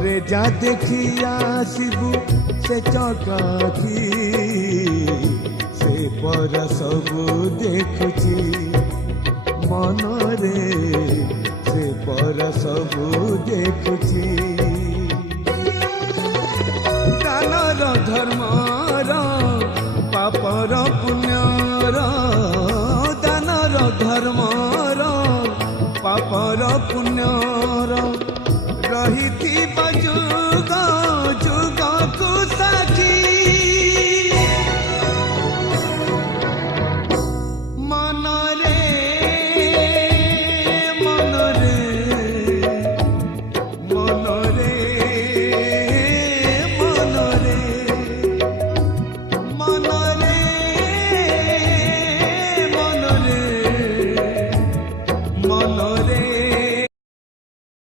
घरे जा देखी आसबू से चकाखी से पर सबू देखुची मनरे से पर सबू देखुची दानर धर्मर पापर पुण्य